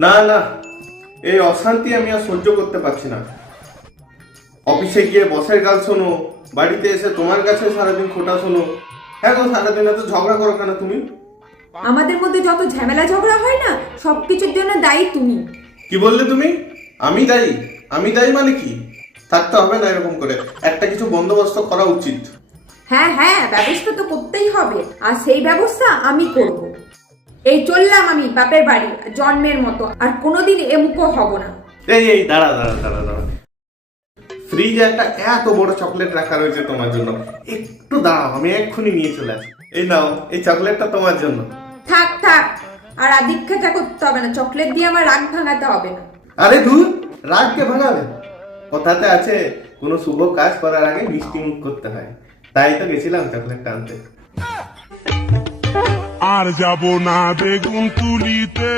না না, এই অশান্তি আমি আর সহ্য করতে পারছি না। অফিসে গিয়ে বসের গাল শোনো, বাড়িতে এসে তোমার কাছে সারাদিন খোটা শোনো। হ্যাঁ গো, সারাদিন এত ঝগড়া করো কেন তুমি? আমাদের মধ্যে যত ঝামেলা ঝগড়া হয় না, সবকিছুর জন্য দায়ী তুমি। কি বললে তুমি? আমি দায়ী? আমি দায়ী মানে কি? থাকতে হবে না এরকম করে, একটা কিছু বন্দোবস্ত করা উচিত। হ্যাঁ হ্যাঁ, ব্যবস্থা তো করতেই হবে, আর সেই ব্যবস্থা আমি করব। এই চললাম আমি বাপের বাড়ি জন্মের মতো, আর কোনোদিন এমুকো হব না। এই দাঁড়া দাঁড়া দাঁড়া দাঁড়া, ফ্রিজে একটা এত বড় চকলেট রাখা রয়েছে তোমার জন্য, একটু দাঁড়াও, আমি এক্ষুনি নিয়ে চলে আসি। এই নাও, এই চকলেটটা তোমার জন্য। থাক থাক, আর আদিক্ষাটা করতে হবে না, চকলেট দিয়ে আমার রাগ ভাঙাতে হবে না। আরে ধুর, রাগকে ভাঙাবে? কথাতে আছে, কোনো শুভ কাজ করার আগে মিষ্টি মুখ করতে হয়। তাই তো গেছিলাম চকলেটটা আনতে। আর যাব না বেগুন তুলিতে।